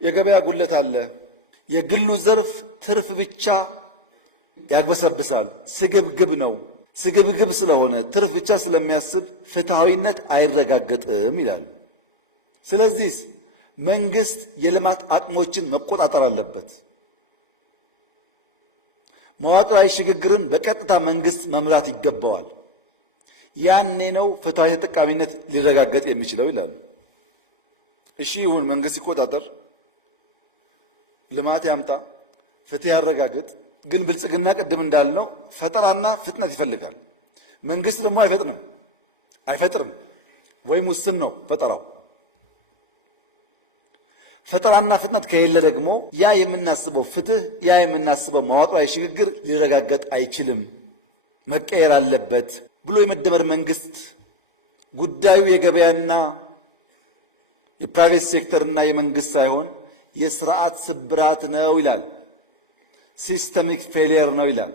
የገበያ ጉለት አለ። የግሉ ዘርፍ ትርፍ ብቻ ያግበሰብሳል። ስግብግብ ነው። ስግብግብ ስለሆነ ትርፍ ብቻ ስለሚያስብ ፍትሐዊነት አይረጋገጥም ይላሉ። ስለዚህ መንግስት የልማት አቅሞችን መቆጣጠር አለበት። መዋቅራዊ ሽግግርን በቀጥታ መንግስት መምራት ይገባዋል። ያኔ ነው ፍትሐዊ ተጠቃሚነት ሊረጋገጥ የሚችለው ይላሉ። እሺ ይሁን፣ መንግስት ይቆጣጠር፣ ልማት ያምጣ፣ ፍትህ ያረጋግጥ። ግን ብልጽግና ቅድም እንዳልነው ፈጠራና ፍጥነት ይፈልጋል። መንግስት ደግሞ አይፈጥርም ወይም ውስን ነው ፈጠራው። ፈጠራና ፍጥነት ከሌለ ደግሞ ያ የምናስበው ፍትህ፣ ያ የምናስበው መዋቅራዊ ሽግግር ሊረጋገጥ አይችልም፣ መቀየር አለበት ብሎ የመደመር መንግስት ጉዳዩ የገበያና የፕራይቬት ሴክተርና የመንግስት ሳይሆን የስርዓት ስብራት ነው ይላል። ሲስተሚክ ፌሊየር ነው ይላል።